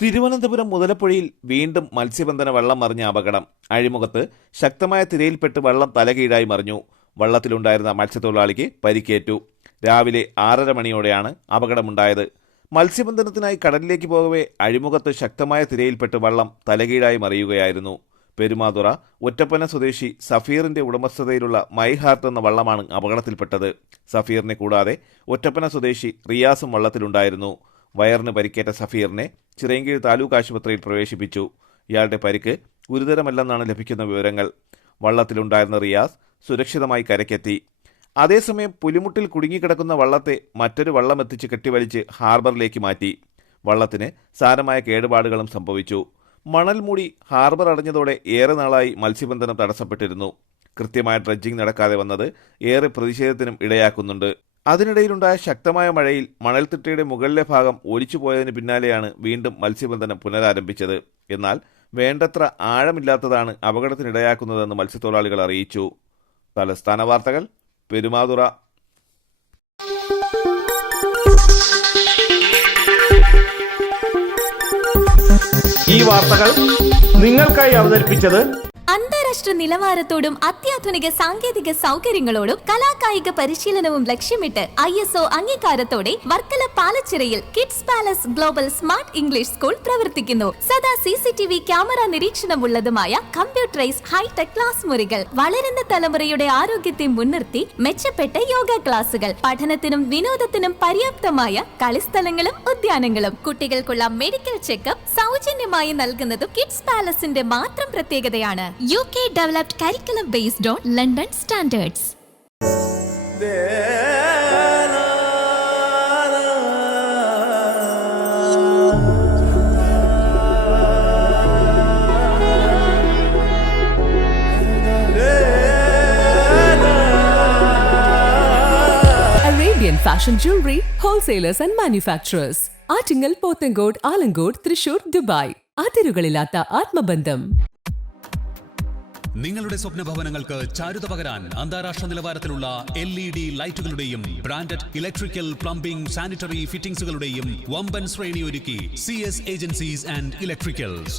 തിരുവനന്തപുരം മുതലപ്പുഴയിൽ വീണ്ടും മത്സ്യബന്ധന വള്ളം മറിഞ്ഞ അപകടം. അഴിമുഖത്ത് ശക്തമായ തിരയിൽപ്പെട്ട് വള്ളം തലകീഴായി മറിഞ്ഞു. വള്ളത്തിലുണ്ടായിരുന്ന മത്സ്യത്തൊഴിലാളിക്ക് പരിക്കേറ്റു. രാവിലെ 6:30 മണിയോടെയാണ് അപകടമുണ്ടായത്. മത്സ്യബന്ധനത്തിനായി കടലിലേക്ക് പോകവേ അഴിമുഖത്ത് ശക്തമായ തിരയിൽപ്പെട്ട് വള്ളം തലകീഴായി മറിയുകയായിരുന്നു. പെരുമാതുറ ഒറ്റപ്പന സ്വദേശി സഫീറിന്റെ ഉടമസ്ഥതയിലുള്ള മൈ ഹാർട്ട് എന്ന വള്ളമാണ് അപകടത്തിൽപ്പെട്ടത്. സഫീറിനെ കൂടാതെ ഒറ്റപ്പന സ്വദേശി റിയാസും വള്ളത്തിലുണ്ടായിരുന്നു. വയറിന് പരിക്കേറ്റ സഫീറിനെ ചിറയൻകീഴ് താലൂക്ക് ആശുപത്രിയിൽ പ്രവേശിപ്പിച്ചു. ഇയാളുടെ പരിക്ക് ഗുരുതരമല്ലെന്നാണ് ലഭിക്കുന്ന വിവരങ്ങൾ. വള്ളത്തിലുണ്ടായിരുന്ന റിയാസ് സുരക്ഷിതമായി കരയ്ക്കെത്തി. അതേസമയം പുലിമുട്ടിൽ കുടുങ്ങിക്കിടക്കുന്ന വള്ളത്തെ മറ്റൊരു വള്ളമെത്തിച്ച് കെട്ടിവലിച്ച് ഹാർബറിലേക്ക് മാറ്റി. വള്ളത്തിന് സാരമായ കേടുപാടുകളും സംഭവിച്ചു. മണൽ മൂടി ഹാർബർ അടഞ്ഞതോടെ ഏറെ നാളായി മത്സ്യബന്ധനം തടസ്സപ്പെട്ടിരുന്നു. കൃത്യമായ ഡ്രഡ്ജിംഗ് നടക്കാതെ വന്നത് ഏറെ പ്രതിഷേധത്തിനും ഇടയാക്കുന്നുണ്ട്. അതിനിടയിലുണ്ടായ ശക്തമായ മഴയിൽ മണൽത്തിട്ടയുടെ മുകളിലെ ഭാഗം ഒലിച്ചുപോയതിന് പിന്നാലെയാണ് വീണ്ടും മത്സ്യബന്ധനം പുനരാരംഭിച്ചത്. എന്നാൽ വേണ്ടത്ര ആഴമില്ലാത്തതാണ് അപകടത്തിനിടയാക്കുന്നതെന്ന് മത്സ്യത്തൊഴിലാളികൾ അറിയിച്ചു. തലസ്ഥാന വാർത്തകൾ, പെരുമാതുറ. ഈ വാർത്തകൾ നിങ്ങൾക്കായി അവതരിപ്പിച്ചത് അന്താരാഷ്ട്ര നിലവാരത്തോടും അത്യാധുനിക സാങ്കേതിക സൗകര്യങ്ങളോടും കലാകായിക പരിശീലനവും ലക്ഷ്യമിട്ട് ISO അംഗീകാരത്തോടെ വർക്കല പാലച്ചിറയിൽ kids palace global smart English school പ്രവർത്തിക്കുന്നു. സദാ CCTV ക്യാമറ നിരീക്ഷണമുള്ളതുമായ കമ്പ്യൂട്ടറൈസ്ഡ് ഹൈടെക് ക്ലാസ് മുറികൾ, വളരുന്ന തലമുറയുടെ ആരോഗ്യത്തെ മുൻനിർത്തി മെച്ചപ്പെട്ട യോഗ ക്ലാസുകൾ, പഠനത്തിനും വിനോദത്തിനും പര്യാപ്തമായ കളിസ്ഥലങ്ങളും ഉദ്യാനങ്ങളും, കുട്ടികൾക്കുള്ള മെഡിക്കൽ ചെക്കപ്പ് സൗജന്യമായി നൽകുന്നതും കിഡ്സ് പാലസിന്റെ മാത്രം പ്രത്യേകതയാണ്. UK developed curriculum based on London standards. Arabian Fashion Jewelry Wholesalers and Manufacturers. Attingal, Pothencode, Alamcode, Thrissur, Dubai. അതിരുകളില്ലാത്ത ആത്മബന്ധം. നിങ്ങളുടെ സ്വപ്ന ഭവനങ്ങൾക്ക് ചാരുത പകരാൻ അന്താരാഷ്ട്ര നിലവാരത്തിലുള്ള LED ലൈറ്റുകളുടെയും ബ്രാൻഡഡ് ഇലക്ട്രിക്കൽ, പ്ലംബിംഗ്, സാനിറ്ററി ഫിറ്റിംഗ്സുകളുടെയും വമ്പൻ ശ്രേണി ഒരുക്കി CS ഏജൻസീസ് ആൻഡ് ഇലക്ട്രിക്കൽസ്.